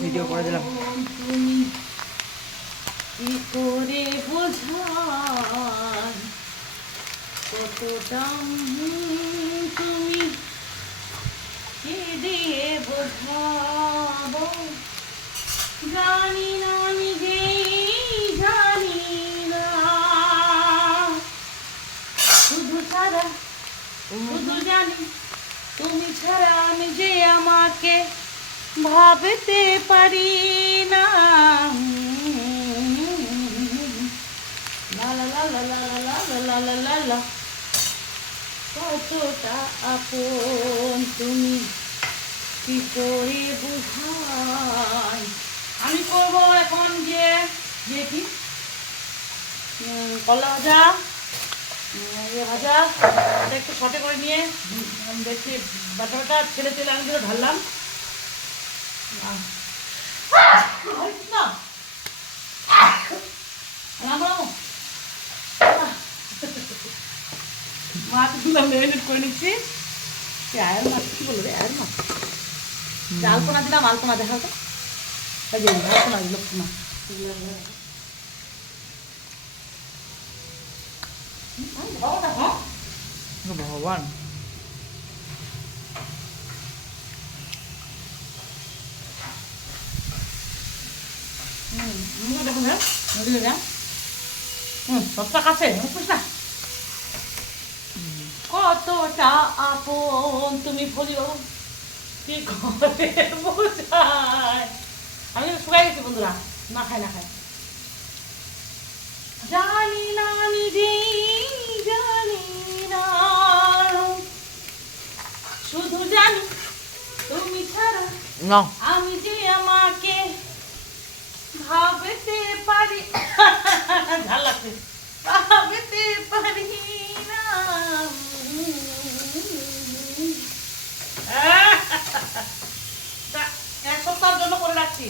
Video করে দিলাম। তুমি কি করে বোঝাই কতটা তুমি কি দিয়ে বোঝাবো জানি না নিজেই জানি না শুধু জানি তুমি ছাড়া আমি যে আমাকে ভাবতে পারি না লা লা লা লা লা লা লা লা লা লা কতটা আপন তুমি কি করে বোঝাই। আমি করবো এখন যে কি কলা ভাজা ভাজা একটু শর্টে করে নিয়ে বেশি বাটাটা ছেলে তেলে আমি ধরে ঢাললাম না মাছগুলো ম্যারিনেট করে নিচ্ছি আয়ের মাছ কি বলবো রে আয়ের মাছ আলপনা দিলাম আলপনা দেখা তো আলপনা দিল না ভগবান দেখুন হ্যাঁ নদীতে যান সবটা কাছে না কতটা আপন তুমি বলিও কি করে বোঝায়। আমি শুকাই গেছি বন্ধুরা না খাই জানি না নিজেই জানি না শুধু জানি তুমি ছাড়া আমি যে আমাকে ভাবতে পারি ঝাল লাগছে ভাবতে পারি না এক সপ্তাহের জন্য করে রাখছি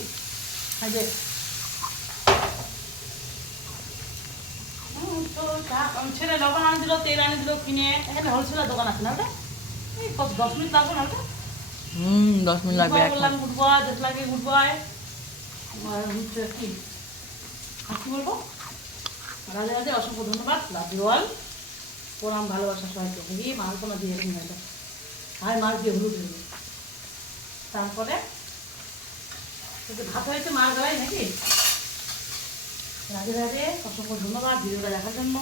ছেলে লবণ আনি দিল তেল আনি দিল কিনে এখানে হোলসেলের দোকান আছে না ওটা 10 মিনিট লাগবে না ওটা 10 মিনিট লাগবে বললাম গুড বয় 10 লাগে গুড বয় আর হচ্ছে কি বলবো রাজা রাজা অসংখ্য ধন্যবাদ লাভ ইউ অল প্রণাম ভালোবাসা সবাইকে এই মাল কোনো দিয়ে এরকম হয়ে যায় আর মাছ দিয়ে হলুদ হয়ে তারপরে ভাত হয়েছে মাছ গলায় নাকি রাধে রাধে অসংখ্য ধন্যবাদ ভিডিওটা দেখার জন্য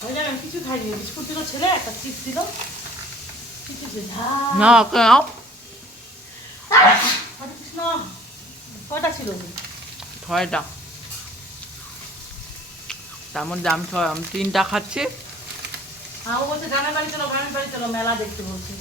হয়ে যাবে আমি কিছু খাইনি বিস্কুট দিল ছেলে একটা চিপস দিল কিছু কৃষ্ণ কয়টা ছিল 6টা তার মধ্যে আমি 3টা খাচ্ছি ও বলছে গ্রামের বাড়ি চলো মেলা দেখতে বলছে